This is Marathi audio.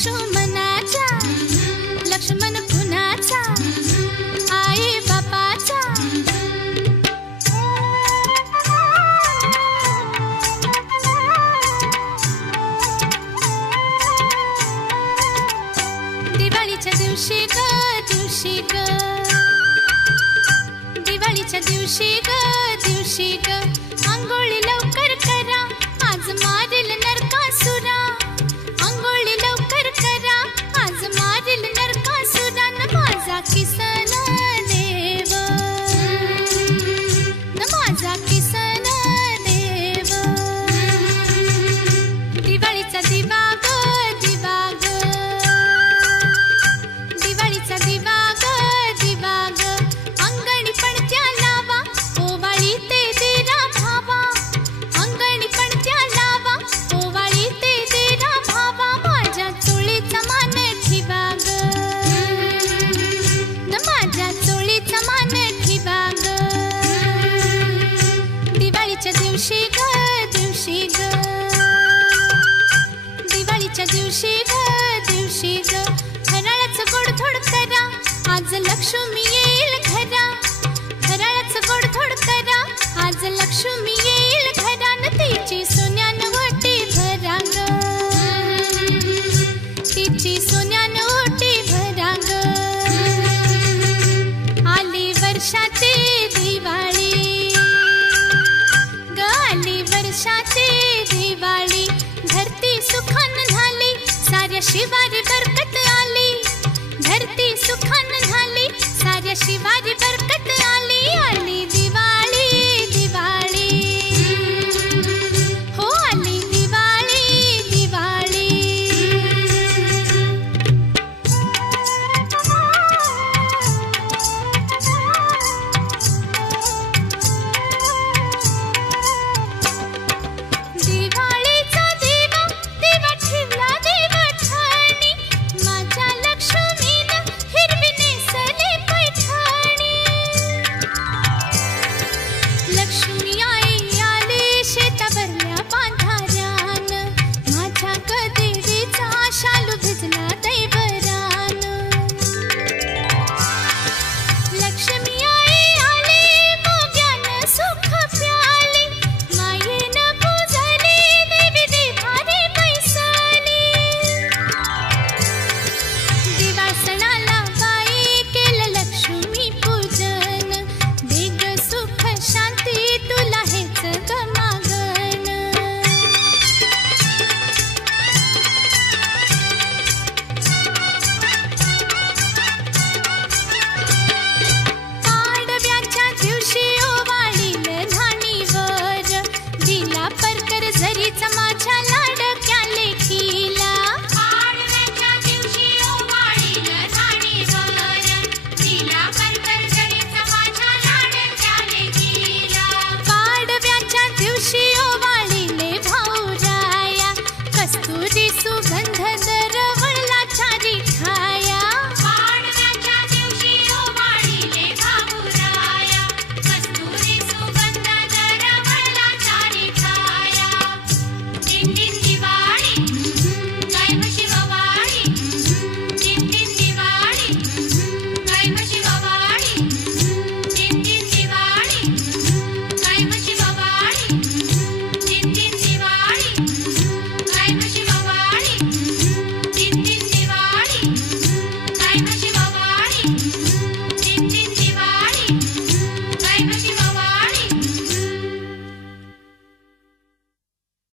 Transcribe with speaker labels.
Speaker 1: लक्ष्मणाचा लक्ष्मण कुणाचा आई बापाचा. दिवाळीच्या दिवशी ग दिवशी ग. दिवाळीच्या दिवशी ग दिवशी ग. आंघोळी लवकर दिवशी ग. दिवाळीच्या दिवशी ग दिवशी ग. फराळाचं गोड थोड करा आज लक्ष्मी येईल घरा. फराळाचं गोड थोड करा आज लक्ष्मी येईल घरा. न तिची सोन्यान नोटी भरा ग. तिची सोन्यान नोटी भरा ग. आली वर्षाची साऱ्या शिवारी बरकत आली धरती सुखान झाली साऱ्या शिवारी बरकत you.